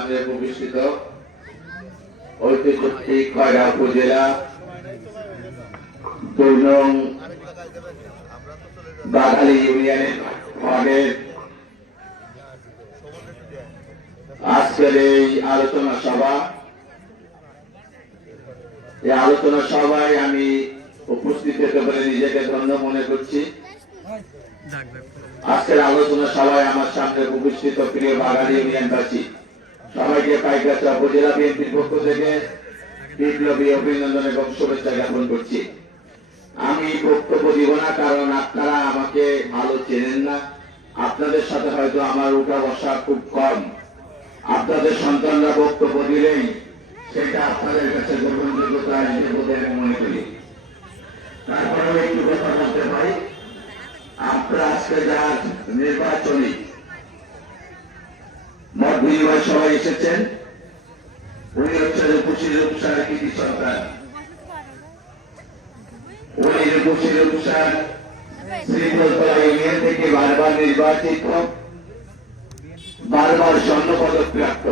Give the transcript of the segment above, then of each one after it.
প্রতিষ্ঠিত ঐতিহ্যভিত্তিক খয়রা উপজেলা ২ নং বাগালী ইউনিয়নের ওয়ার্ডের আজকের এই আলোচনা সভায় আমি উপস্থিত হতে পেরে নিজেকে ধন্য মনে করছি। আজকের আলোচনা সভায় আমার সামনে উপস্থিত প্রিয় বাগালী ইউনিয়নবাসী সবাইকে পাইকগাছা উপজেলা বিএনপির পক্ষ থেকে বিপ্লবী অভিনন্দন এবং শুভেচ্ছা জ্ঞাপন করছি। আমি বক্তব্য দিব না, কারণ আপনারা আমাকে ভালো চেনেন না। আপনাদের সাথে হয়তো আমার উঠা বসা খুব কম। আপনাদের সন্তানরা বক্তব্য দিলেই সেটা আপনাদের কাছে গ্রহণযোগ্যতা আসবে বলে আমি মনে করি। তারপরেও একটু কথা বলতে পারি। আপনারা আজকে যার নির্বাচনী মত বিনিময় সবাই এসেছেন, উনি হচ্ছেন রূপসী রূপসার কৃতি সন্তান। উনি রূপসী রূপসার শ্রীফলতলা ইউনিয়ন থেকে বারবার নির্বাচিত, বারবার স্বর্ণপদক প্রাপ্ত।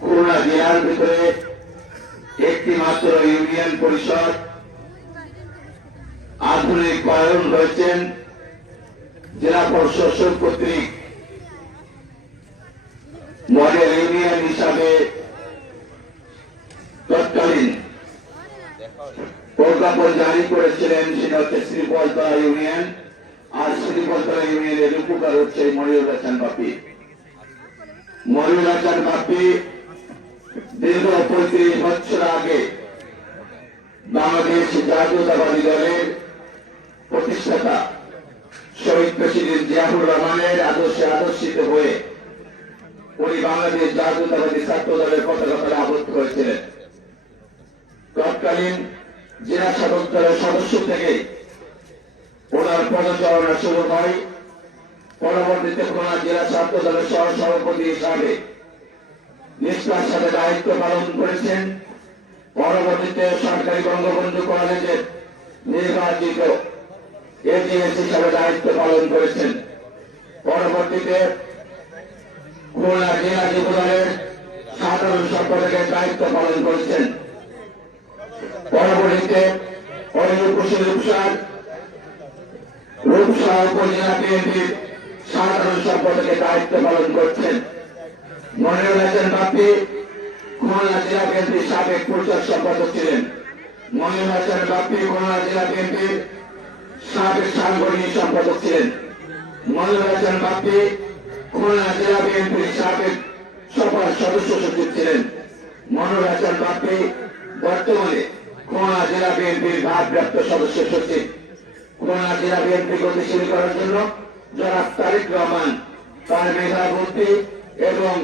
খুলনা জেলার ভিতরে একটি মাত্র ইউনিয়ন পরিষদ আধুনিকায়ন হয়েছেন জেলা প্রশাসক কর্তৃক মডেল ইউনিয়ন হিসাবে তৎকালীন প্রজ্ঞাপন জারি করেছিলেন। সেটা হচ্ছে শ্রীফলতলা ইউনিয়ন। আর শ্রীফলতলা ইউনিয়নের উপকার হচ্ছে মনিরুল হাসান বাপি। মনিরুল হাসান বাপি দীর্ঘ ৩৫ বছর আগে বাংলাদেশ জাতীয়তাবাদী দলের প্রতিষ্ঠাতা শহীদ প্রেসিডেন্ট জিয়াউর রহমানের আদর্শে আদর্শিত হয়ে উনি বাংলাদেশ জাতীয়তাবাদী ছাত্র দলের পতাকা আবদ্ধ হয়েছিলেন। তৎকালীন জেলা শাসক দলের সদস্য থেকে ওনার পদচারণা শুরু হয়। পরবর্তীতে খুলনা জেলা ছাত্র দলের সহ সভাপতি হিসাবে নিষ্ঠার সাথে দায়িত্ব পালন করেছেন। পরবর্তীতে সরকারি বঙ্গবন্ধু কলেজের নির্বাচিত এজিএস হিসাবে দায়িত্ব পালন করেছেন। পরবর্তীতে খুলনা জেলা যুব দলের সাধারণ সম্পাদকের দায়িত্ব পালন করেছেন। পরবর্তীতে রূপসা উপজেলা বিএনপির সাধারণ সম্পাদকের দায়িত্ব পালন করছেন। মনিরুল হাসান বাপি খুলনা জেলা বিএনপির সাবেক প্রচার সম্পাদক ছিলেন। মনিরুল হাসান বাপি খুলনা জেলা বিএনপির সাবেক সাংগঠনিক সম্পাদক ছিলেন। মনিরুল হাসান বাপি খুলনা জেলা বিএনপির সাবেক সদস্য সচিব ছিলেন। মনিরুল হাসান বাপি বর্তমানে খুলনা জেলা বিএনপির ভারপ্রাপ্ত সদস্য সচিব। খুলনা জেলা বিএনপি গতিশীল করার জন্য জনাব তারেক রহমান তার মেধা বুদ্ধি এবং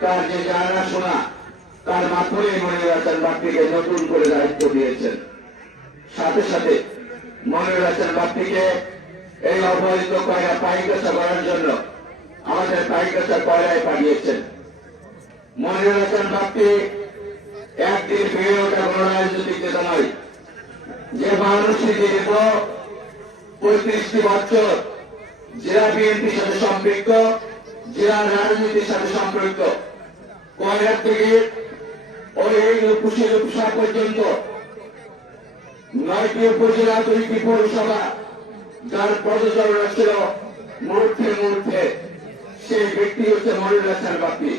তার যে জানাশোনা তার মাধ্যমে মনিরুল হাসান বাপ্পিকে নতুন করে দায়িত্ব দিয়েছেন। সাথে সাথে মনিরুল হাসান বাপ্পিকে এই অবহেলিত কয়রা পাইকগাছা করার জন্য আমাদের পাইকগাছা কয়রায় পাঠিয়েছেন। মনিরুল হাসান বাপ্পি একদিন পেয়ে ওঠা কোন রাজনৈতিক নেতা নয়। যে মানুষটি দীর্ঘ ৩৫টি বছর জেলা বিএনপির সাথে সম্পৃক্ত, জেলার রাজনীতির সাথে সম্পৃক্ত, কয়রা থেকে ওই রূপসী রূপসা পর্যন্ত ৯টি উপজেলা ২টি পৌরসভা যার পদচারণা ছিল মুহূর্তে সেই ব্যক্তি হচ্ছে মনিরুল হাসান বাপ্পি।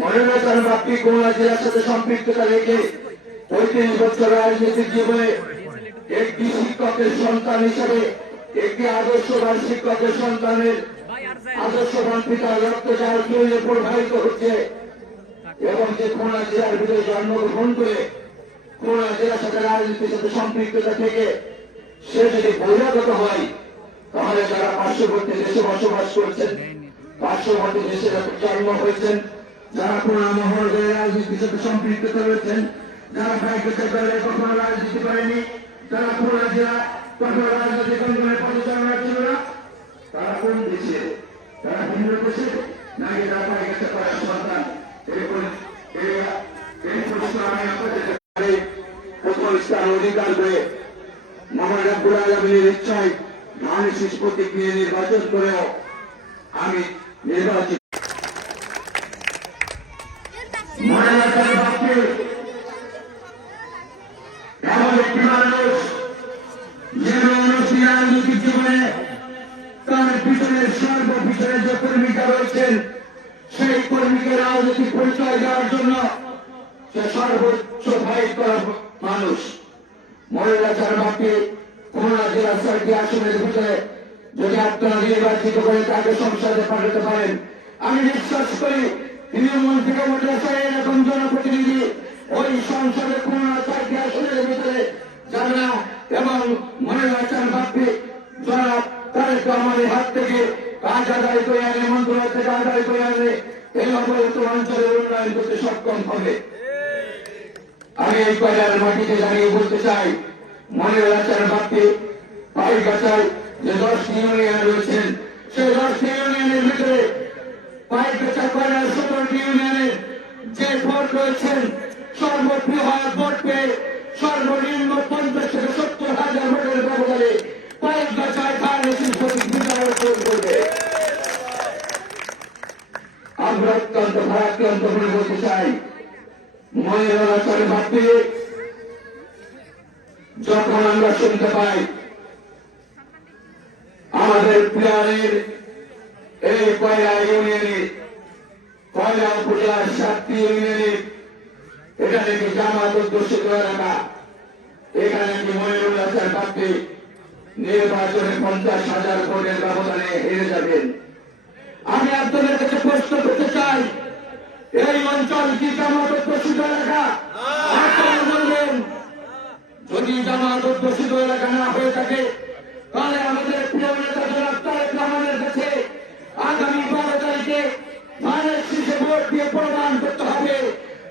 মনিরুল হাসান বাপ্পি খুলনা জেলার সাথে সম্পৃক্ততা রেখে ৩৫ বছর রাজনৈতিক জীবনে একটি শিক্ষকের সন্তান হিসাবে, একটি আদর্শবান শিক্ষকের সন্তানের আদর্শবান পিতার রক্ত যার শরীরে প্রবাহিত হচ্ছে এবং যে খুলনা জেলার ভিতরে জন্মগ্রহণ করে খুলনা জেলার সাথে রাজনীতির সাথে সম্পৃক্ততা থেকে সে যদি বহিরাগত হয়, তাহলে যারা পার্শ্ববর্তী দেশে বসবাস করছেন, পার্শ্ববর্তী দেশে জন্ম হয়েছেন, যারা খুলনা মহানগরের রাজনীতির সাথে সম্পৃক্ততা রয়েছেন, যারা পাইকগাছা দলের কখনো রাজনীতি করেনি, যারা খুলনা জেলা কখনো রাজনৈতিক অঙ্গনে পদচারণা ছিল না, তারা কোন দেশে? তারা ভিন্ন দেশে নাকি তারা পাইকগাছা করার সন্তান? এই প্রশ্ন আমি আপনাদের প্রথম স্থান অধিকার করে মহান রব্বুল আলামিনের ইচ্ছায় ধানের শীষ প্রতীক নিয়ে নির্বাচন করেও আমি নির্বাচিত মনে রাখার বাক্যে এমন একটি মানুষ যে মানুষ রাজনৈতিক জীবনে তার পিছনে সর্বপিছনে যে কর্মীরা রয়েছেন সেই কর্মীকে রাজনৈতিক পরিচয় দেওয়ার জন্য সে সর্বোচ্চ ফাইট করা মানুষ। মনে রাখার বাক্যে খুলনা জেলা সার্কি আসনের ভিতরে যদি আপনারা নির্বাচিত করে তাকে সংসদে পাঠাতে পারেন, আমি বিশ্বাস করি তৃণমূল থেকে মাদ্রাসায় এরকম জনপ্রতিনিধি ওই সংসদে খুলনা সার্কি আসনের ভিতরে যাবে না এবং মনে রাখার বাক্যে যারা তারেক রহমানের হাত থেকে কাজ আদায় করে আনে, মন্ত্রণালয় থেকে আদায় করে আনে, এই অবহিত অঞ্চলের উন্নয়ন করতে সক্ষম হবে। আমি এই কয়লার মাটিতে দাঁড়িয়ে বলতে চাই, মনে রাখার বাক্যে পাইকাচার যে 10টি ইউনিয়ন রয়েছেন সেই 10টি ইউনিয়নের ভিতরে পাইকাচার কয়লার 17টি ইউনিয়নের যে ভোট রয়েছেন সর্ববৃহৎ ভোট পেয়ে সর্বনিম্ন 50 থেকে 70,000 ভোটের ব্যবধানে পাইকাচার ধানের প্রতীক বিজয় অর্জন করবে। আমরা অত্যন্ত ভারাক্রান্ত করে বলতে চাই, মনে রাখার বাক্যে যখন আমরা শুনতে পাই আমাদের প্লেয়ারের এই কয়লা ইউনিয়নে কয়লা উপজেলার 7টি ইউনিয়নে এটা নাকি জামাত অধ্যুষিত এলাকা, এখানে কি মনিরুল হাসান বাপ্পি নির্বাচনে 50,000 ভোটের ব্যবধানে হেরে যাবেন। আমি আপনাদের কাছে প্রশ্ন করতে চাই, এই অঞ্চল কি জামাত অধ্যুষিত এলাকা? আপনারা বলবেন যদি জামাত অধ্যুষিত এলাকা না হয়ে থাকে তাহলে আমাদের প্রিয় নেতা জনাব তারেক রহমানের কাছে আগামী 12 তারিখে ধানের শীষে ভোট দিয়ে প্রমাণ করতে হবে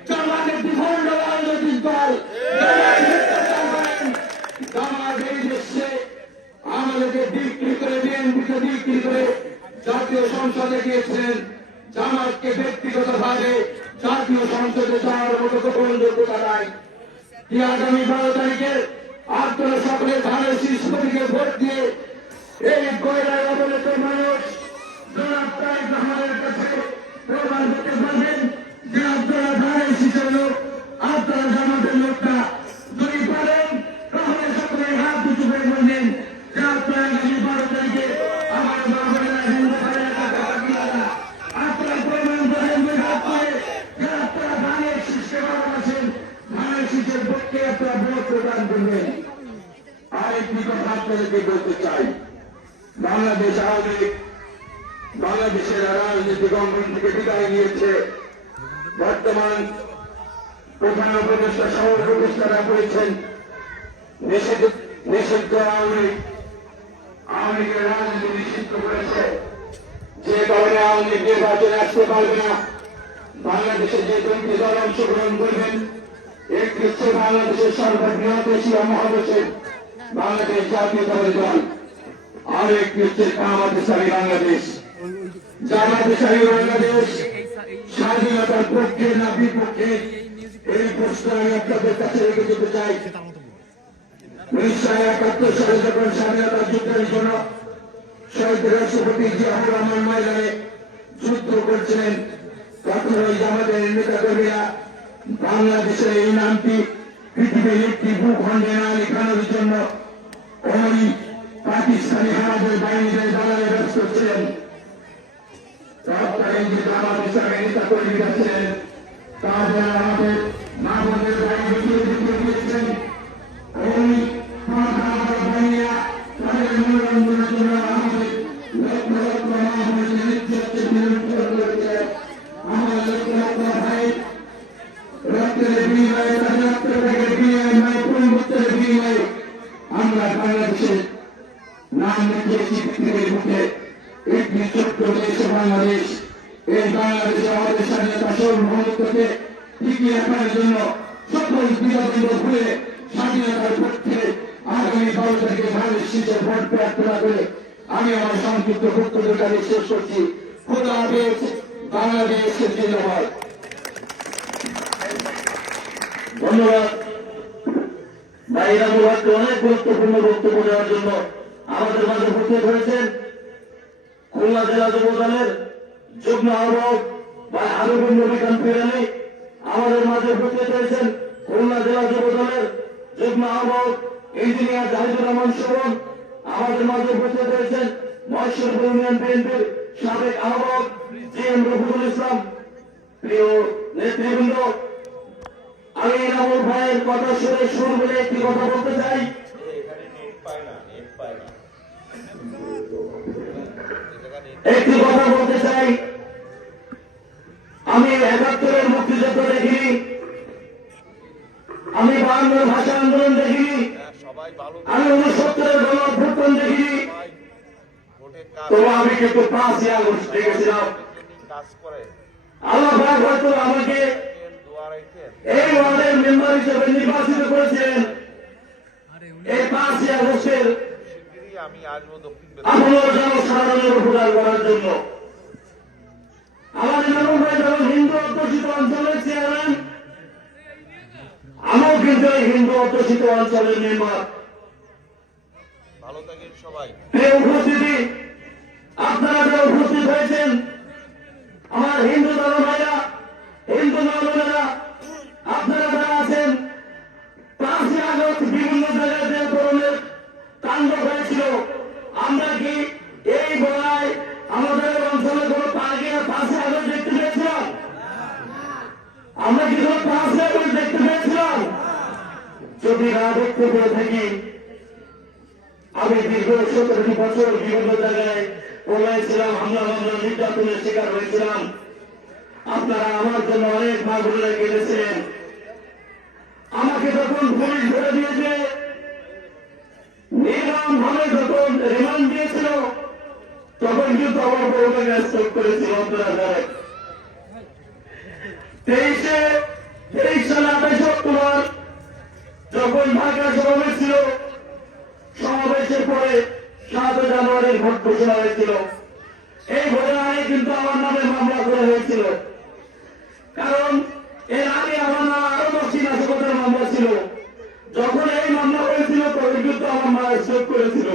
জামাতের বিভণ্ড রাজনৈতিক দল জামাত এই দেশে আমাদেরকে বিক্রি করে বিএনপিকে বিক্রি করে জাতীয় সংসদে গিয়েছিলেন। জামাতকে ব্যক্তিগতভাবে জাতীয় সংসদে যাওয়ার মতো কোনো যোগ্যতা নাই। কি আগামী 12 তারিখে আপনারা সকলে ধানের শীষ প্রতীকে ভোট দিয়ে এই কয়লার অবনত মানুষ জনাব তারেক রহমানের কাছে প্রমাণ করতে পারবেন যে আপনারা ধানের শীষের লোক, আপনারা জামাতের লোকটা যদি পারেন তাহলে সকলে হাত উঁচু করে বলবেন যে আপনারা আগামী 12 তারিখে আমার বাবারা হিন্দু ভাইয়ের কাছে আপনারা প্রমাণ করেন যে আপনারা ধানের শীষকে ভালোবাসেন, ধানের শীষের পক্ষে আপনারা ভোট প্রদান করবেন। আরেকটি কথা আপনাদেরকে বলতে চাই, বাংলাদেশ আওয়ামী লীগ বাংলাদেশের রাজনৈতিক অঙ্গন থেকে বিদায় নিয়েছে। বর্তমান প্রধান উপদেষ্টা সহ উপদেষ্টারা করেছেন নিষিদ্ধ আওয়ামী লীগের রাজনীতি নিষিদ্ধ করেছে। যে কারণে আওয়ামী লীগ নির্বাচনে আসতে পারবে না। বাংলাদেশে যে 2টি দল অংশগ্রহণ করবেন, একটি হচ্ছে বাংলাদেশের সর্ববৃহৎ এশিয়া মহাদেশের বাংলাদেশ জাতীয়তাবাদী দল, আর একটি হচ্ছে জামাত ইসলামী বাংলাদেশ। জামাত ইসলামী বাংলাদেশ স্বাধীনতার পক্ষে না বিপক্ষে এই প্রশ্ন আমি আপনাদের কাছে রেখে যেতে চাই। 1971 সালে যখন স্বাধীনতা যুদ্ধের জন্য শহীদ রাষ্ট্রপতি জিয়াউর রহমান ময়দানে যুদ্ধ করছিলেন, তখন ওই জামাতের নেতাকর্মীরা বাংলাদেশের এই নামটি পৃথিবীর একটি ভূখণ্ডে না লেখানোর জন্য ওই পাকিস্তানি হানাদের বাহিনীদের জ্বালানে ব্যস্ত ছিলেন। এই যে জামাত ইসলামের নেতাকর্মীরা ছিলেন তাদের আমাদের মা বোনদের বাহিনী দেখিয়ে দিয়েছেন। ওই বাহিনীরা তাদের মনোরঞ্জনের জন্য আমাদের লক্ষ লক্ষ মা বোনদের নেতৃত্বে বিরোধিতা করেছে। আমাদের লক্ষ লক্ষ ভাই রক্তের বিনিময়ে রক্তের বিনিময়ে পরিবর্তনের বিনিময়ে আমরা বাংলাদেশের নাম লিখিয়েছি পৃথিবীর মুখে একটি ছোট্ট দেশ বাংলাদেশ। এই বাংলাদেশে আমাদের স্বাধীনতা সার্বভৌমত্বকে টিকিয়ে রাখার জন্য সকল বিরোধী ভুলে স্বাধীনতার পক্ষে আগামী 12 তারিখে ধানের শীষে ভোট প্রার্থনা করে আমি আমার সংক্ষিপ্ত বক্তব্য শেষ করছি। খোদা হাফেজ, বাংলাদেশ জিন্দাবাদ। ধন্যবাদ ভাইরা মুবারককে অনেক গুরুত্বপূর্ণ বক্তব্য দেওয়ার জন্য আমাদের মাঝে উপস্থিত হয়েছেন খুলনা জেলা যুব দলের যুগ্ম আহ্বায়ক ভাই হাবিবুর নবী খান ফিরানি। উপস্থিত হয়েছেন খুলনা জেলা যুব দলের যুগ্ম আহ্বায়ক ইঞ্জিনিয়ার জাহিদুর রহমান সুমন। আমাদের মাঝে উপস্থিত হয়েছেন মহেশপুর ইউনিয়ন বিএনপির সাবেক আহ্বায়ক জি এম রফিকুল ইসলাম। প্রিয় নেতৃবৃন্দ, আমি ইনামুল ভাইয়ের কথা শুনে শুরু বলে একটি কথা বলতে চাই। আমি ৭১-এর মুক্তিযুদ্ধ দেখিনি, আমি ৫২-এর ভাষা আন্দোলন দেখিনি, আমি ৬৯-এর গণঅভ্যুত্থান দেখিনি, তবে আমি কিন্তু ৫ই আগস্ট দেখেছিলাম। আল্লাহ পাক হয়তো আমাকে এই ওয়ার্ডের মেম্বার হিসেবে নির্বাচিত করেছিলেন এই ৫ই আগস্টের আপনার জনসাধারণের উপকার করার জন্য। আমার ইমাম ভাই যখন হিন্দু অধ্যুষিত অঞ্চলের চেয়ারম্যান, আমিও কিন্তু এই হিন্দু অধ্যুষিত অঞ্চলের মেম্বার। প্রিয় উপস্থিতি, আপনারা যারা উপস্থিত হয়েছেন, আমার হিন্দু দাদা ভাইরা, হিন্দু মা বোনেরা, আপনারা যারা আছেন, ৫ই আগস্ট বিভিন্ন জায়গায় যে ধরনের কাণ্ড হয়েছিল, আমরা কি এই বেলায় আমাদের অঞ্চলে কোন পার্কে ৫ই আগস্ট দেখতে পেয়েছিলাম? আমরা কি কোন ৫ই আগস্ট দেখতে পেয়েছিলাম? যদি না দেখতে পেয়ে থাকি, আমি দীর্ঘ ১৭টি বছর বিভিন্ন জায়গায় পড়েছিলাম, হামলা মামলা নির্যাতনের শিকার হয়েছিলাম। আপনারা আমার জন্য অনেক মা বোনেরা কেঁদেছিলেন। আমাকে যখন পুলিশ ধরে দিয়েছে, নির্মম ভাবে যখন রিমান্ড দিয়েছিল, তখন কিন্তু আমার বউটাকে স্টপ করেছিল। আপনারা জানেন ২৩ সালে ২৮ অক্টোবর যখন ঢাকা সমাবেশ ছিল, সমাবেশের পরে ৭ জানুয়ারির ভোট ঘোষণা হয়েছিল। এই ভোটের আগে কিন্তু আমার নামে মামলা করা হয়েছিল, কারণ এর আগে আমার নামে আরো 10টি নাশকতার মামলা ছিল। যখন এই মামলা হয়েছিল, তখন কিন্তু আমার মা স্ট্রোক করেছিল।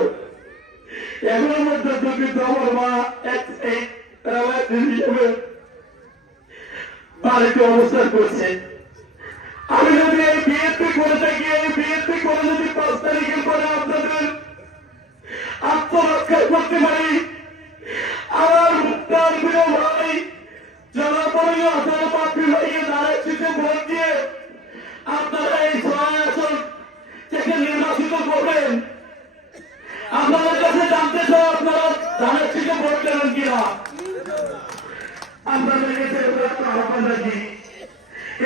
এগুলোর মধ্যে কিন্তু আমার মা হিসেবে বাড়িতে অবস্থান করছে। আমি যদি এই বিএনপি করে থাকি, এই বিএনপি করে যদি ৫ তারিখের পরে আপনাদের আত্মরক্ষা করতে পারি, আমার মুক্তার প্রিয় ভাই জনপরীয় আপনারা পাপড়ি ভাইকে দাঁড়ায় চিঠে ভোট দিয়ে আপনারা এই ৬ আসন থেকে নির্বাচিত করবেন। আপনাদের কাছে জানতে চাই, আপনারা দাঁড়ায় চিঠে ভোট দেবেন কিনা? আপনাদের কাছে আহ্বান রাখি,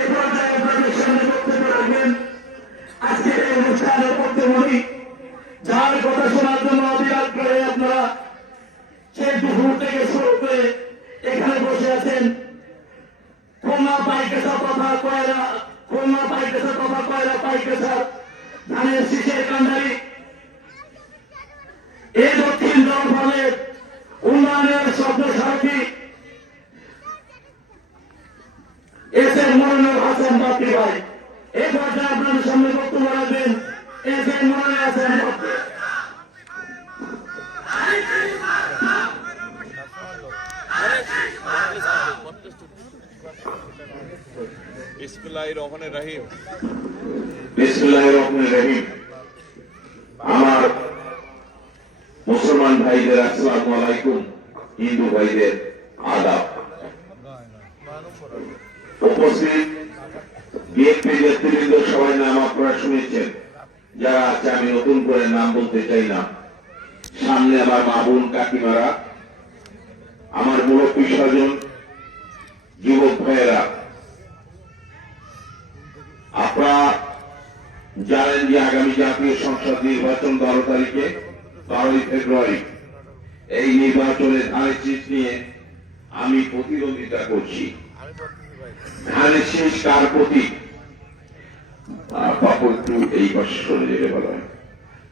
এ পর্যায়ে আপনাদের সামনে বক্তব্য রাখবেন আজকের এই অনুষ্ঠানের মধ্যমণি, যার কথা শোনার জন্য অবিরাগ করে আপনারা সেই দুপুর থেকে শুরু করে এখানে বসে আছেন। খুলনা পাইকেশা তথা কয়রা, খুলনা পাইকেশা তথা কয়রা পাইকেশা ধানের শীষের কান্ডারি, এই দক্ষিণ জনপদের উন্নয়নের শব্দ সারথী এস এম মনিরুল হাসান বাপ্পি ভাই, এই পর্যায়ে আপনাদের সামনে বক্তব্য রাখবেন এস এম মনিরুল হাসান বাপ্পি। বিসমিল্লাহির রহমানির রহিম। বিসমিল্লাহির রহমানির রহিম। আমার মুসলমান ভাইদের আসসালামু আলাইকুম, হিন্দু ভাইদের আদাব। উপস্থিত বিএনপি নেতৃবৃন্দ সবাই নাম আপনারা শুনেছেন, যারা আছে আমি নতুন করে নাম বলতে চাই না। সামনে আমার মা বোন কাকিমারা, আমার মুরব্বী স্বজন, যুবক ভাইয়েরা, আপনারা জানেন যে আগামী জাতীয় সংসদ নির্বাচন 12 তারিখে, 12ই ফেব্রুয়ারি, এই নির্বাচনে ধানের শীষ নিয়ে আমি প্রতিদ্বন্দ্বিতা করছি। ধানের শীষ কার প্রতীক? পাপড় একটু এই পাশে সরে যেতে বলা হয়।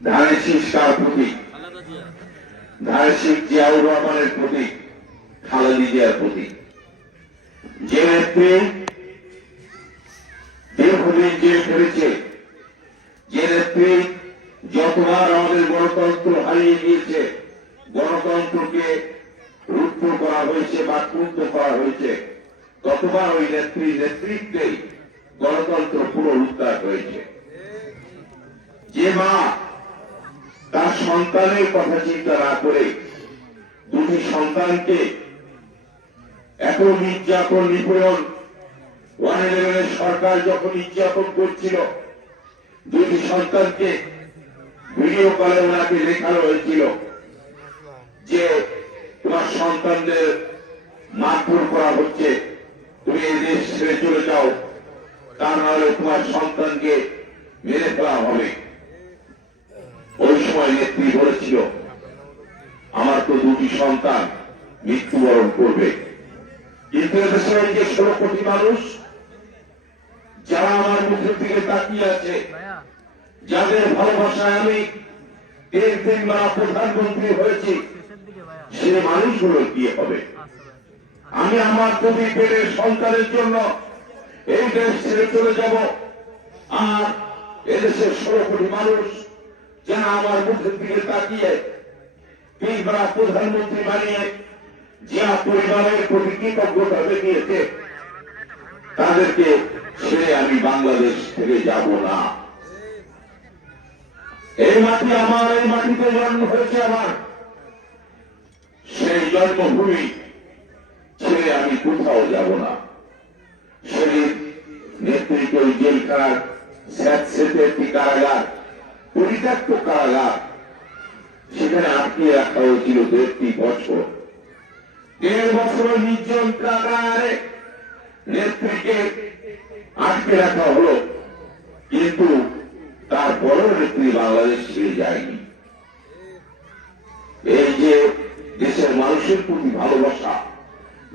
ধানের শীষ কার প্রতীক? ধানের শীষ জিয়াউর রহমানের প্রতীক, খালেদা জিয়ার প্রতীক। যে নেত্রী দীর্ঘদিন জেল খেটেছে, যে নেত্রী যতবার আমাদের গণতন্ত্র হারিয়ে গিয়েছে, গণতন্ত্রকে রুদ্ধ করা হয়েছে বা ক্রুদ্ধ করা হয়েছে, ততবার ওই নেত্রীর নেতৃত্বেই গণতন্ত্র পুনরুদ্ধার হয়েছে। যে মা তার সন্তানের কথা চিন্তা না করে দুটি সন্তানকে এত নির্যাতন নিপীড়ন 111 সরকার যখন নির্যাতন করছিল, দুটি সন্তানকে ভিডিও কলে ওনাকে লেখানো হয়েছিল যে তোমার সন্তানদের মারধর করা হচ্ছে, তুমি এই দেশ ছেড়ে চলে যাও, তা নাহলে তোমার সন্তানকে মেরে ফেলা হবে। ওই সময় নেত্রী বলেছিল আমার তো দুটি সন্তান মৃত্যুবরণ করবে, কিন্তু এদেশের এই যে 16 কোটি মানুষ যারা আমার মুখের দিকে তাকিয়ে আছে, যাদের ভালোবাসায় আমি 3 বার প্রধানমন্ত্রী হয়েছি, সে মানুষগুলো কি হবে? আমি আমার দুটি পেটের সন্তানের জন্য এই দেশ ছেড়ে চলে যাব, আর এদেশের 16 কোটি মানুষ যারা আমার মুখের দিকে তাকিয়ে 3 বার প্রধানমন্ত্রী বানিয়ে জিয়া পরিবারের প্রতি কৃতজ্ঞতা দেখিয়েছে, তাদেরকে ছেড়ে আমি বাংলাদেশ থেকে যাব না। এই মাটি আমার, এই মাটিতে জন্ম হয়েছে আমার, সেই জন্মভূমি ছেড়ে আমি কোথাও যাব না। সেই নেতৃত্ব জেলখানার স্যাঁতসেঁতে একটি কারাগার, পরিত্যক্ত কারাগার, সেখানে আটকে রাখা হয়েছিল 1.5 বছর। 1.5 বছর নির্জন কারাগারে নেত্রীকে আটকে রাখা হলো, কিন্তু তারপরেও নেত্রী বাংলাদেশ ছেড়ে যায়নি। এই যে দেশের মানুষের প্রতি ভালোবাসা,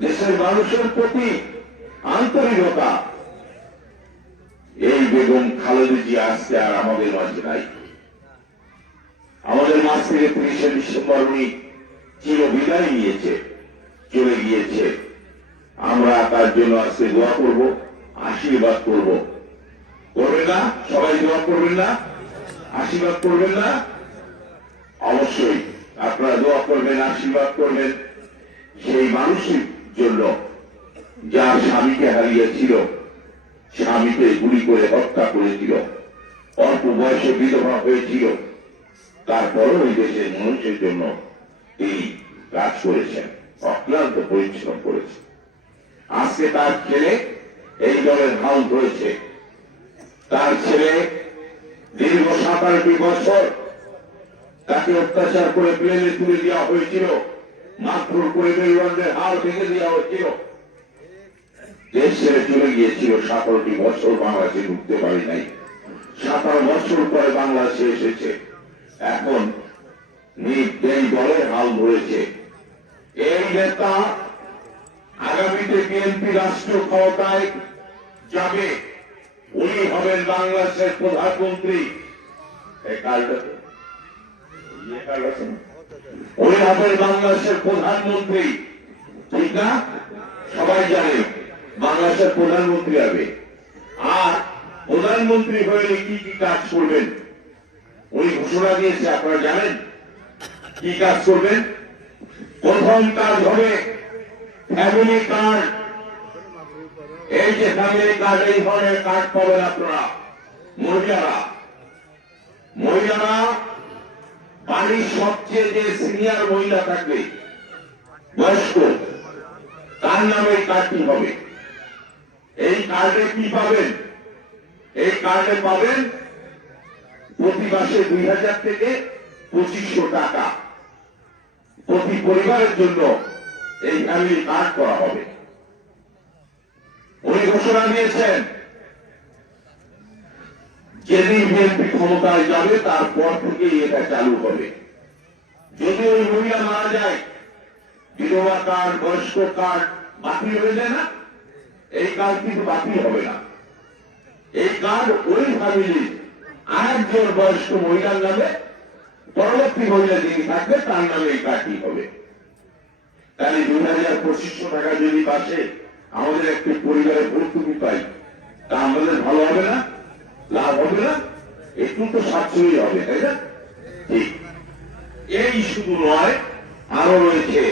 দেশের মানুষের প্রতি আন্তরিকতা, এই বেগম খালেদা জিয়া আজকে আর আমাদের মাঝে নাই। আমাদের মাঝ থেকে 30শে ডিসেম্বর উনি চির বিদায় নিয়েছে, চলে গিয়েছে। আমরা তার জন্য আজকে দোয়া করব, আশীর্বাদ করব। করবেন না? সবাই দোয়া করবেন না? আশীর্বাদ করবেন না? অবশ্যই আপনারা দোয়া করবেন, আশীর্বাদ করবেন সেই মানুষের জন্য যার স্বামীকে হারিয়েছিল, স্বামীকে গুলি করে হত্যা করেছিল, অল্প বয়সে বিধবা হয়েছিল, তারপরও ওই দেশের মানুষের জন্য তিনি কাজ করেছেন, অক্লান্ত পরিশ্রম করেছেন। আজকে তার ছেলে এই দলের হাল ধরেছে। তার ছেলে দীর্ঘ 57 বছর তাকে অত্যাচার করে প্লেনে তুলে দেওয়া হয়েছিল, মারধর করে মেরুদণ্ডের হাড় ভেঙে দেওয়া হয়েছিল, দেশ ছেড়ে চলে গিয়েছিল। 17 বছর বাংলাদেশে ঢুকতে পারি নাই। 17 বছর পরে বাংলাদেশে এসেছে, এখন এই দলের হাল ধরেছে। এই নেতা আগামীতে বিএনপি রাষ্ট্র ক্ষমতায় যাবে, উনি হবেন বাংলাদেশের প্রধানমন্ত্রী। উনি হবেন বাংলাদেশের প্রধানমন্ত্রী, ঠিক না? সবাই জানে বাংলাদেশের প্রধানমন্ত্রী হবে। আর প্রধানমন্ত্রী হয়ে কি কি কাজ করবেন উনি ঘোষণা দিয়েছে, আপনারা জানেন কি কাজ করবেন? প্রথম কাজ হবে ফ্যামিলি কার্ড। এই যে ফ্যামিলি কার্ড, এই ধরনের কার্ড পাবেন আপনারা। মহিলারা বাড়ির সবচেয়ে যে সিনিয়র মহিলা থাকবে, বয়স্ক, তার নামে এই কার্ডটি হবে। এই কার্ডে কি পাবেন? এই কার্ডে পাবেন প্রতি মাসে 2000 থেকে 2500 টাকা প্রতি পরিবারের জন্য এই ফ্যামিলি কার্ড করা হবে। উনি ঘোষণা দিয়েছেন যেদিন বিএনপি ক্ষমতায় যাবে তারপর থেকে এটা চালু হবে। যদি ওই মহিলা মারা যায়, বিধবা কার্ড, বয়স্ক কার্ড বাতিল হয়ে যায় না? এই কার্ড কিন্তু বাতিল হবে না। এই কার্ড ওই ফ্যামিলির আরেকজন বয়স্ক মহিলার নামে, পরবর্তী মহিলা যিনি থাকবে তার নামে এই কার্ডটি হবে। তাহলে 2200 টাকা যদি পাশে আমাদের একটি পরিবারের ভর্তুকি পাই, তা আমাদের ভালো হবে না? লাভ হবে না? একটু তো সাশ্রয়ী হবে, তাই না? ঠিক। এই শুধু নয়, আরো রয়েছে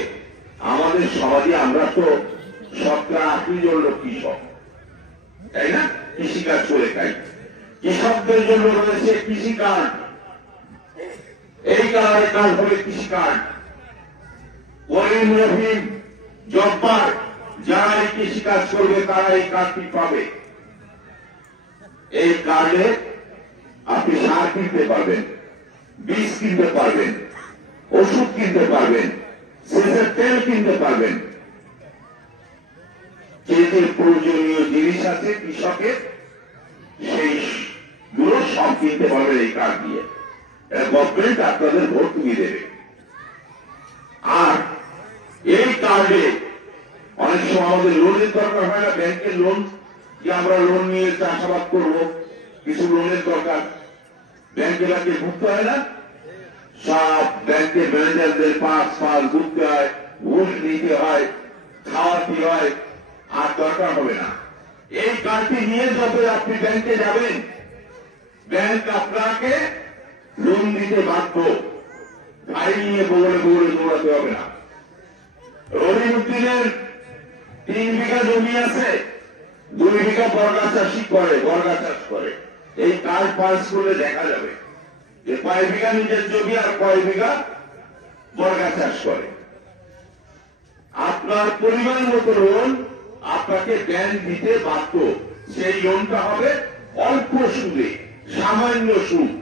আমাদের সমাজে। আমরা তো 80% লোক কৃষক, তাই না? কৃষিকাজ করে খাই। কৃষকদের জন্য রয়েছে কৃষি কার্ড, এই কার্ডের কাজ হবে কৃষি কার্ড। করিম, রহিম, জব্বার যারা এই কৃষিকাজ করবে তারা এই কার্ডটি পাবে। এই কার্ডে আপনি সার কিনতে পারবেন, বীজ কিনতে পারবেন, ওষুধ কিনতে পারবেন, সেচের তেল কিনতে পারবেন। যে যে প্রয়োজনীয় জিনিস আছে কৃষকের সেইগুলো সব কিনতে পারবেন এই কার্ড দিয়ে। গভর্নমেন্ট আপনাদের ভর্তুকি দেবে। আর এই কার্ডে অনেক সময় আমাদের লোনের দরকার হয় না, ব্যাংকের লোন, যে আমরা লোন নিয়ে চাষাবাদ করব, কিছু লোনের দরকার, ব্যাংকে ব্যাংকে ঘুরতে হয় না, সব ব্যাংকের ম্যানেজারদের পাঁচ ঘুরতে হয়, ঘুষ নিতে হয়, খাওয়াতে হয়, আর দরকার হবে না। এই কার্ডটি নিয়ে যবে আপনি ব্যাংকে যাবেন, ব্যাংক আপনাকে লোন দিতে বাধ্য। ফাইল নিয়ে বগলে দৌড়াতে হবে না। রহিমউদ্দিনের 3 বিঘা জমি আছে, 2 বিঘা বর্গা চাষ করে। এই কার্ড পাস করে দেখা যাবে যে কয় বিঘা নিজের জমি আর কয় বিঘা বর্গা চাষ করে। আপনার পরিমাণ মতো লোন আপনাকে ব্যাংক দিতে বাধ্য। সেই লোনটা হবে অল্প সুদে, সামান্য সুদ।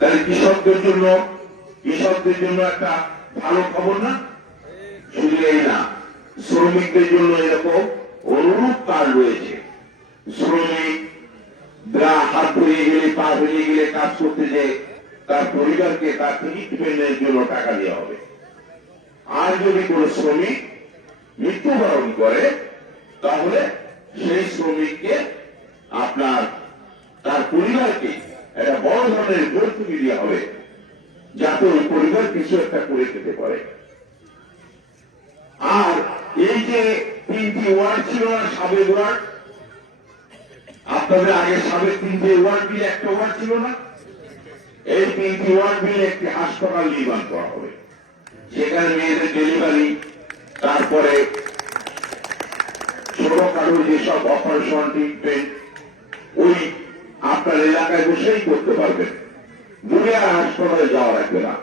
তাই কৃষকদের জন্য একটা ভালো খবর না? শুধু এই না, শ্রমিকদের জন্য এরকম অনুরূপ কার্ড রয়েছে। শ্রমিক হাত ভরিয়ে গেলে, পা ভরিয়ে গেলে কাজ করতে যে তার পরিবারকে তার টিকিটের জন্য টাকা দেওয়া হবে। আর যদি কোন শ্রমিক মৃত্যুবরণ করে তাহলে সেই শ্রমিককে আপনার তার পরিবারকে একটা বড় ধরনের ভর্তুকি দেওয়া হবে, যাতে ওই পরিবার কিছু একটা করে খেতে পারে। আর এই যে 3টি ওয়ার্ড ছিল না, সাবেক ওয়ার্ড, আপনাদের আগে সাবেক 3টে ওয়ার্ড মিলে একটা ওয়ার্ড ছিল না, এই 3টি ওয়ার্ড মিলে একটি হাসপাতাল নির্মাণ করা হবে। সেখানে মেয়েদের ডেলিভারি, তারপরে ছোটখাটো যেসব অপারেশন, ট্রিটমেন্ট ওই আপনার এলাকায় বসেই করতে পারবেন, দূরে আর হাসপাতালে যাওয়া লাগবে না।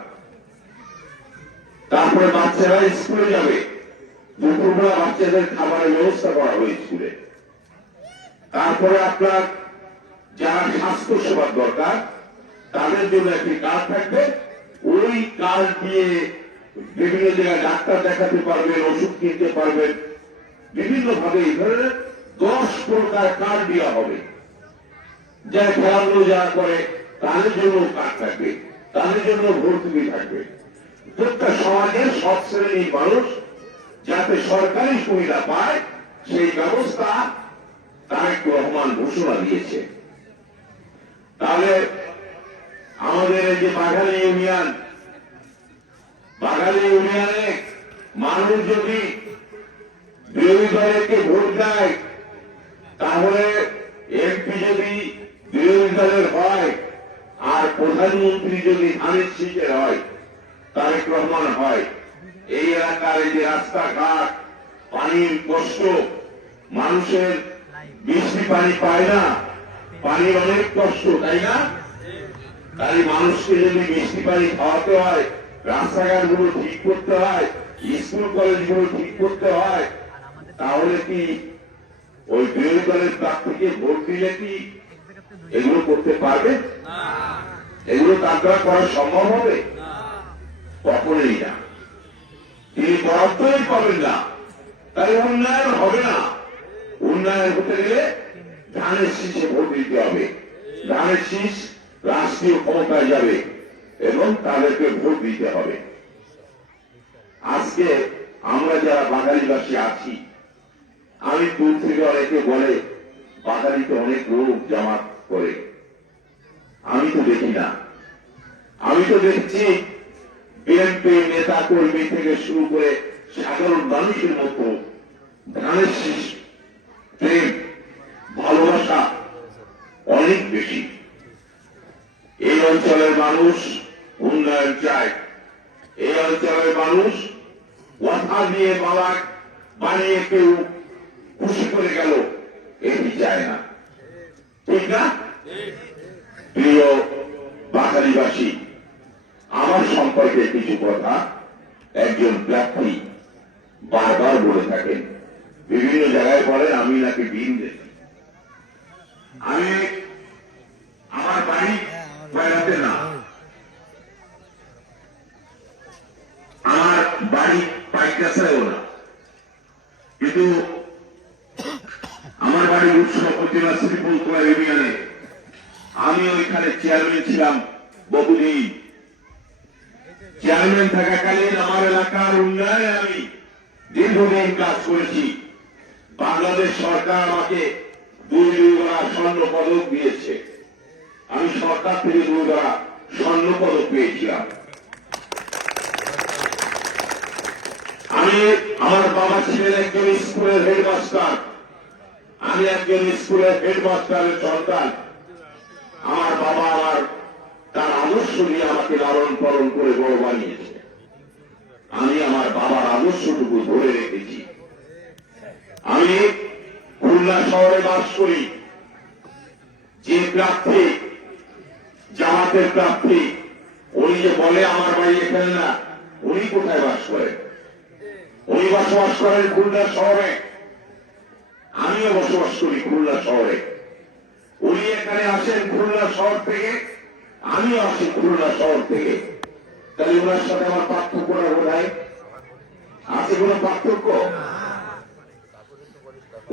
তারপরে বাচ্চারা স্কুলে যাবে, দুপুরবেলা বাচ্চাদের খাবারের ব্যবস্থা করা হবে স্কুলে। তারপরে আপনার যারা স্বাস্থ্য সেবার দরকার তাদের জন্য একটি কার্ড থাকবে, ওই কার্ড দিয়ে বিভিন্ন জায়গায় ডাক্তার দেখাতে পারবেন, ওষুধ কিনতে পারবেন। বিভিন্ন ভাবে এই ধরনের 10 প্রকার কার্ড দেওয়া হবে। যারা খেলাধুলো যারা করে তাদের জন্য কার্ড থাকবে, তাদের জন্য ভর্তুকি থাকবে। প্রত্যেকটা সমাজের সব শ্রেণীর মানুষ যাতে সরকারি সুবিধা পায় সেই ব্যবস্থা তারেক রহমান ঘোষণা দিয়েছে। তাহলে আমাদের এই যে বাঘালী ইউনিয়নে মানুষ যদি বিরোধী দলকে ভোট দেয়, তাহলে এমপি যদি বিরোধী দলের হয় আর প্রধানমন্ত্রী যদি ধানের শীষের হয়, তারেক রহমান হয়, এই এলাকার এই যে রাস্তাঘাট, পানির কষ্ট, মানুষের বৃষ্টি পানি পায় না, পানির অনেক কষ্ট, তাই না? তাই মানুষকে যদি বৃষ্টি পানি খাওয়াতে হয়, রাস্তাঘাটগুলো ঠিক করতে হয়, স্কুল কলেজগুলো ঠিক করতে হয়, তাহলে কি ওই বিরোধী দলের প্রার্থীকে ভোট দিলে কি এগুলো করতে পারবে? এগুলো তার দ্বারা করা সম্ভব হবে? কখনোই না। তিনি বরাদ্দই পাবেন না, তাই উন্নয়ন হবে না। উন্নয়ন হতে গেলে ধানের শীষে ভোট দিতে হবে। ধানের শীষ রাষ্ট্রীয় ক্ষমতায় যাবে এবং তাদেরকে ভোট দিতে হবে। আজকে আমরা যারা বাঙালিবাসী আছি, আমি দূর থেকে অনেকে বলে বাঙালিতে অনেক লোক জামাত করে, আমি তো দেখি না। আমি তো দেখছি বিএনপি নেতা কর্মী থেকে শুরু করে সাধারণ মানুষের মতো ধানের শীষ প্রেম, ভালোবাসা অনেক বেশি। এই অঞ্চলের মানুষ উন্নয়ন চায়, এই অঞ্চলের মানুষ কথা দিয়ে মালা বানিয়ে কেউ খুশি করে গেল, বিভিন্ন জায়গায় বলে আমি নাকি দিন দেখি। আমি আমার বাড়ি কয়লাতে না, আমার বাড়ি পাইকাসায়ও না, কিন্তু আমার বাড়ির উৎসব প্রতিমা শ্রীপুর কোলা ইউনিয়নে আমি ওইখানে চেয়ারম্যান ছিলাম বহুদিন। চেয়ারম্যান থাকাকালীন আমার এলাকার উন্নয়নে আমি দীর্ঘদিন কাজ করেছি। বাংলাদেশ সরকার আমাকে 2 স্বর্ণ পদক দিয়েছে। আমি সরকার থেকে 2 স্বর্ণ পদক পেয়েছিলাম। আমার বাবা ছিলেন একজন স্কুলের হেডমাস্টার, আমি একজন স্কুলের হেডমাস্টারের সন্তান। আমার বাবা তার আদর্শ নিয়ে আমাকে লালন পালন করে বড় বানিয়েছে। আমি আমার বাবার আদর্শটুকু ধরে রেখেছি। আমি খুলনা শহরে বাস করি। যে প্রার্থী, জামাতের প্রার্থী, উনি যে বলে আমার বাড়ি এখানে না, উনি কোথায় বাস করেন? উনি বসবাস করেন খুলনা শহরে, আমিও বসবাস করি খুলনা শহরে। উনি এখানে আসেন খুলনা শহর থেকে, আমিও আসি খুলনা শহর থেকে। তাহলে ওনার সাথে আমার পার্থক্যটা বোধহয় আছে? কোন পার্থক্য?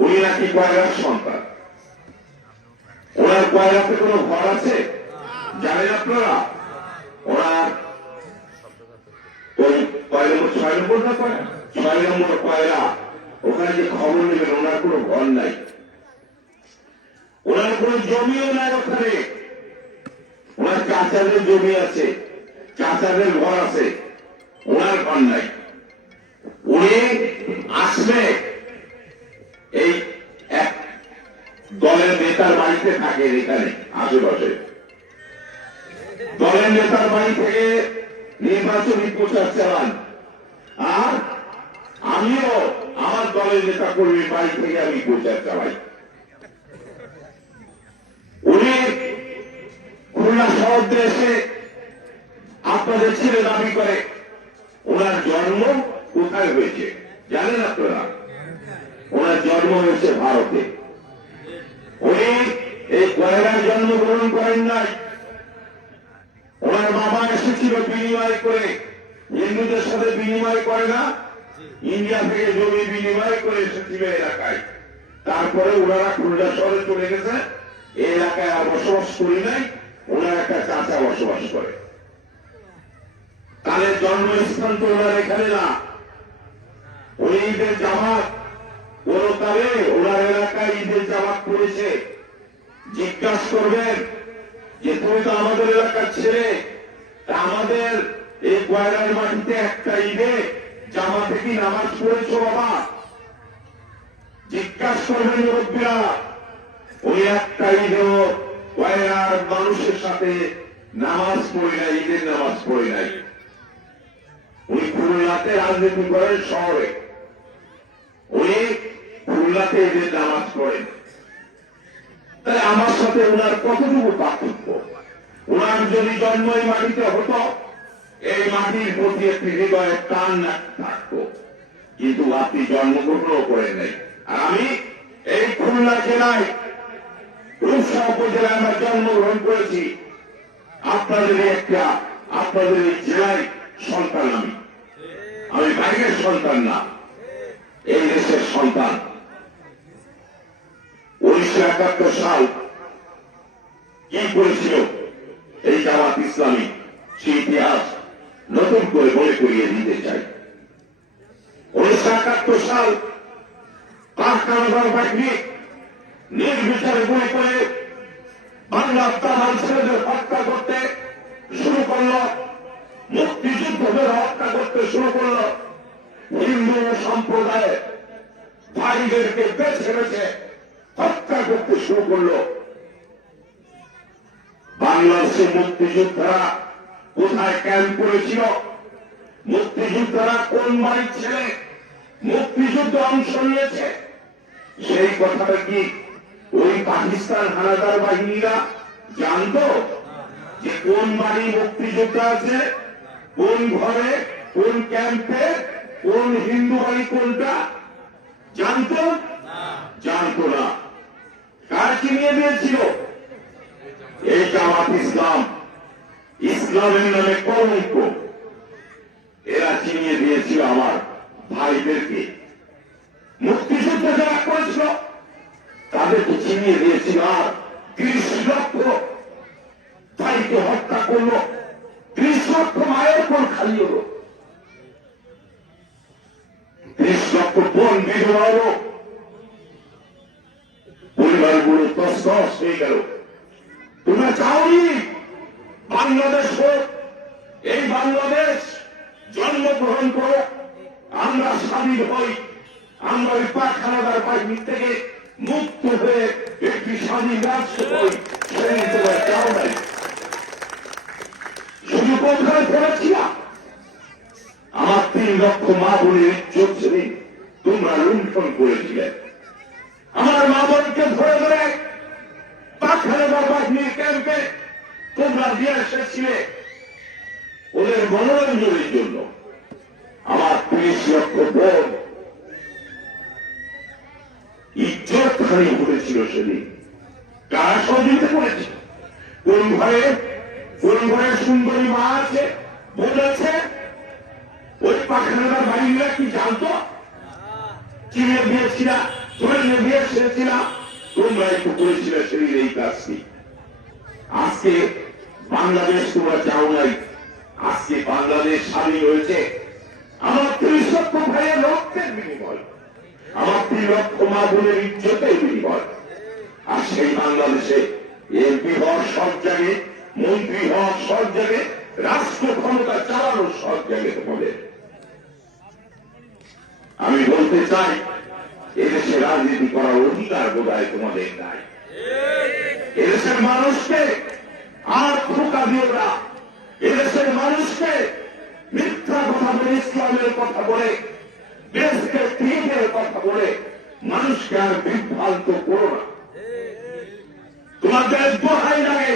উনি নাকি কয়লার সন্তান। ওনার কয়লাতে কোন ঘর আছে জানেন আপনারা? ওনার ওই 6 নম্বর না 6 নম্বর কয়লা, ওখানে যে খবর নেবেন ওনার কোন ঘর নাই, ওনার কোন জমিও নাই ওখানে। ওনার চাচাদের জমি আছে, চাচাদের ঘর আছে, ওনার ঘর নাই। উনি আসলে এই এক দলের নেতার বাড়িতে থাকেন এখানে আশেপাশে। দলের নেতার বাড়ি থেকে নির্বাচনী প্রচার চালান, আর আমিও আমার দলের নেতা কর্মীর বাড়ি থেকে আমি প্রচার চালাই। উনি খুলনা শহর এসে আপনাদের ছেলে দাবি করে। ওনার জন্ম কোথায় হয়েছে জানেন আপনারা? ওনার জন্ম হয়েছে ভারতে। উনি এই কয়লায় জন্মগ্রহণ করেন নাই। ওনার বাবা এসেছিল বিনিময় করে, হিন্দুদের সাথে বিনিময় করে না, ইন্ডিয়া থেকে জমি বিনিময় করে এসেছিল এলাকায়। তারপরে ওনারা খুলনা শহরে চলে গেছে। এই এলাকায় আর বসবাস করি নাই, ওনার একটা চাচা বসবাস করে। তাদের জন্মস্থান তো ওনার এখানে না। উনি ঈদের জামাত কোন কালে ওনার এলাকায় ঈদের জামাত করেছে। জিজ্ঞাসা করবেন যে তুমি তো আমাদের এলাকার ছেলে, আমাদের এই কয়লার মাটিতে একটা ঈদে জামাতে কি নামাজ পড়েছ বাবা? জিজ্ঞাসা করবেন মুরব্বীরা। ওই একটা ঈদেও কয়লার মানুষের সাথে নামাজ পড়ে নাই, ঈদের নামাজ পড়ে নাই। উনি খুলনাতে রাজনীতি করেন শহরে, উনি খুলনাতে ঈদের নামাজ পড়েন। তাই আমার সাথে ওনার কতটুকু পার্থক্য? ওনার যদি জন্ম এই মাটিতে হতো, এই মাটির প্রতি একটি হৃদয়ের টান থাকতো, কিন্তু আপনি জন্মগ্রহণও করেন নাই। আর আমি এই খুলনা জেলায় রূপসা উপজেলায় আমরা জন্মগ্রহণ করেছি। আপনাদের এই জেলায় সন্তান আমি বাইরের সন্তান না, এই দেশের সন্তান। 1971 সাল কি করেছিল এই জামাত ইসলামী, সেই ইতিহাস নতুন করে বলে করিয়ে দিতে চাই। 1971 সাল কারখানার বাহিনী নির্বিচারে গুলি করে বাংলার তাহার ছেলেদের হত্যা করতে শুরু করল, মুক্তিযুদ্ধদের হত্যা করতে শুরু করল। হিন্দু সম্প্রদায়ের ভাইদেরকে বেছে বেছে হত্যা করতে শুরু করল। বাংলাদেশের মুক্তিযোদ্ধারা কোথায় ক্যাম্প করেছিল? মুক্তিযোদ্ধারা কোন বাড়ির ছেলে মুক্তিযুদ্ধে অংশ নিয়েছে? সেই কথাটা কি ওই পাকিস্তান হানাদার বাহিনীরা জানতো যে কোন বাড়ি মুক্তিযোদ্ধা আছে, কোন ঘরে, কোন ক্যাম্পে, কোন হিন্দু বাড়ি কোনটা? জানতো জানতো না। কার চিনিয়ে দিয়েছিল? এই জামাত ইসলাম, ইসলামের নামে কলঙ্ক। এরা চিনিয়ে দিয়েছিল আমার ভাইদেরকে। মুক্তিযুদ্ধ যারা করেছিল তাদেরকে চিনিয়ে দিয়েছিল। আর 30 লক্ষ ভাইকে হত্যা করলো, 30 লক্ষ মায়ের কোল খালি হলো, 30 লক্ষ বোন বিধবা হলো, পরিবারগুলো তছনছ হয়ে গেল। তোমরা চাওনি বাংলাদেশ হোক, এই বাংলাদেশ জন্মগ্রহণ করো, আমরা স্বাধীন হই, আমরা ওই পাক খানাদার বাহিনী থেকে মুক্ত হয়ে একটি স্বাধীন রাষ্ট্র হই। সেই তোমরা চাও নাই। শুধু কোথায় পড়েছিলাম আমার 3 লক্ষ মা বোনের ইজ্জত সেদিন তোমরা লুণ্ঠন করেছিলে। আমার মা বোনকে ধরে ধরে পাক খানাদার বাহিনীর ক্যাম্পে তোমরা দিয়ে এসেছিলে ওদের মনোরঞ্জনের জন্য। আমার 30 লক্ষ বোন ইজ্জত হানি করেছিল সেদিন। কারা সহযোগিতা করেছে? কোন ঘরে সুন্দরী মা আছে বলেছে? ওই পাখানাদার বাহিনীরা কি জানতো? চিনে দিয়েছিল, ধরে নিয়ে দিয়ে এসেছিল, তোমরা একটু করেছিল সেদিন এই কাজটি। আজকে বাংলাদেশ তোমরা চাও নাই, আজকে বাংলাদেশ স্বাধীন হয়েছে আমার 30 লক্ষ ভাইয়ের রক্তের বিনিময়, আমার 3 লক্ষ মা বোনের ইজ্জতের বিনিময়। আর সেই বাংলাদেশে এমপি হওয়ার সব জায়গায়, মন্ত্রী হওয়ার সব জায়গায়, রাষ্ট্র ক্ষমতা চালানোর সব জায়গায় তোমাদের। আমি বলতে চাই এদেশে রাজনীতি করার অধিকার বোধহয় তোমাদের নাই। এদেশের মানুষকে আর ধোঁকা দিও না। এদেশের মানুষকে মিথ্যা কথা বলে, ইসলামের কথা বলে, দেশকে ত্যাগের কথা বলে মানুষকে আর বিভ্রান্ত করো না। তোমাদের দোহাই লাগে,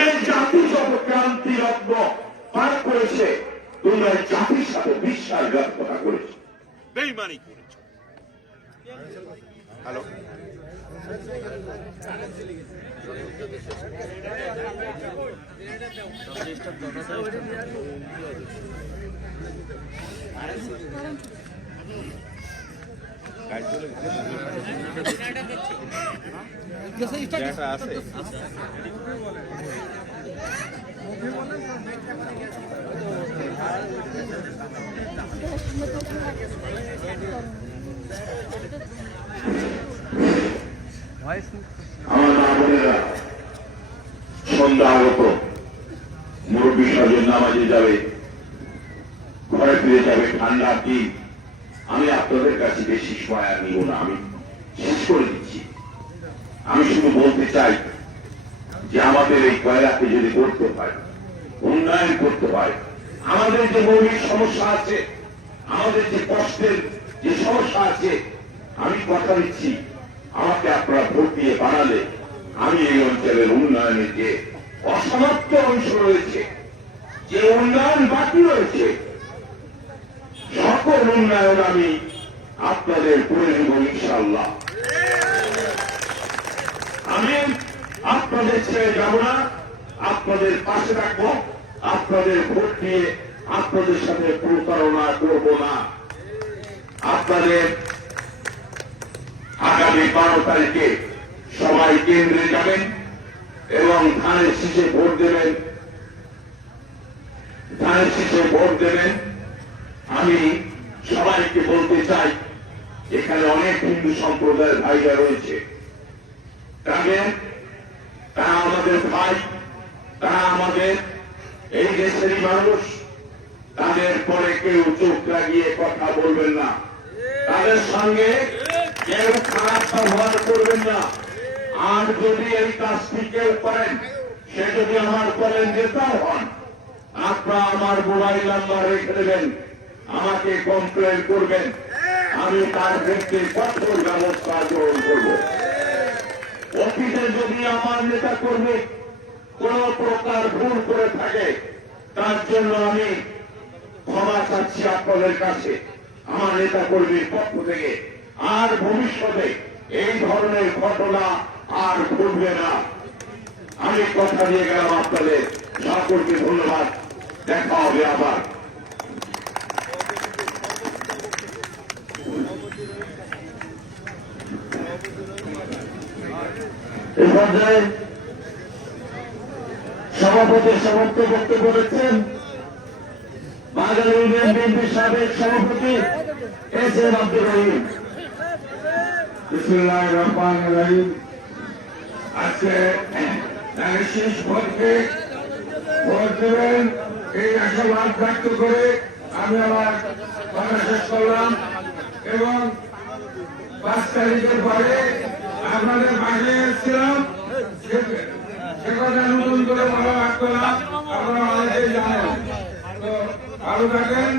এই জাতি যত ক্রান্তি রত্ন পার করেছে, তোমরা জাতির সাথে বিশ্বাসঘাতকতা করেছো, বেঈমানি করেছো। হ্যালো, যেটা আছে আমার মা বোনেরা সন্ধ্যা আগত মুরব্বী সাজের নামাজে যাবে, ঘরে ফিরে যাবে, ঠান্ডার দিন। আমি আপনাদের কাছে বেশি সময় আর নিব না, আমি শেষ করে দিচ্ছি। আমি শুধু বলতে চাই যে আমাদের এই কয়লাকে যদি করতে হয়, উন্নয়ন করতে হয়, আমাদের যে মৌলিক সমস্যা আছে, আমাদের যে কষ্টের যে সমস্যা আছে, আমি কথা দিচ্ছি আমাকে আপনারা ভোট দিয়ে বানালে আমি এই অঞ্চলের উন্নয়নের যে অসমাপ্ত অংশ রয়েছে, যে উন্নয়ন বাকি রয়েছে, সকল উন্নয়ন আমি আপনাদের করে দেব ইনশাআল্লাহ। আমি আপনাদের ছেড়ে যাব না, আপনাদের পাশে রাখবো, আপনাদের ভোট দিয়ে আপনাদের সাথে প্রতারণা করব না। আপনাদের আগামী 12 তারিখে সবাই কেন্দ্রে যাবেন এবং ধানের শীষে ভোট দেবেন, ধানের শীষে ভোট দেবেন। আমি সবাইকে বলতে চাই, এখানে অনেক হিন্দু সম্প্রদায়ের ভাইরা রয়েছে, তারা আমাদের ভাই, তারা আমাদের এই দেশেরই মানুষ। তাদের পরে কেউ চোখ লাগিয়ে কথা বলবেন না, তাদের সঙ্গে কেউ খারাপ ব্যবহার করবেন না। আর যদি এই কাজটি কেউ করেন, সে যদি আমার করেন নেতাও হন, আপনারা আমার মোবাইল নাম্বার রেখে দেবেন, আমাকে কমপ্লেন করবেন, আমি তার ক্ষেত্রে কঠোর ব্যবস্থা গ্রহণ করব। অতীতে যদি আমার নেতা কর্মী কোন প্রকার ভুল করে থাকে, তার জন্য আমি ক্ষমা চাচ্ছি আপনাদের কাছে। আমার নেতা কর্মীর পক্ষ থেকে আর ভবিষ্যতে এই ধরনের ঘটনা আর ঘটবে না। আমি কথা দিয়ে গেলাম আপনাদের সকলকে ধন্যবাদ। দেখা হবে আবার। এই পর্যায়ে সভাপতির সমস্ত বক্তব্য দিচ্ছেন বাঙালি ইউনিয়ন বিএনপির সাবেক সভাপতি এস এম আব্দুর রহিম। বিসমিল্লাহির রহমানির রহিম। আজকে শেষ ভোটকে ভোট দেবেন এই আশাবাদ ব্যক্ত করে আমি আমার কথা শেষ করলাম এবং 5 তারিখের পরে আপনাদের পাশে এসেছিলাম, সে কথা নতুন করে বলা লাগতো না, আপনারা অনেকেই জানেন। তো ভালো থাকেন,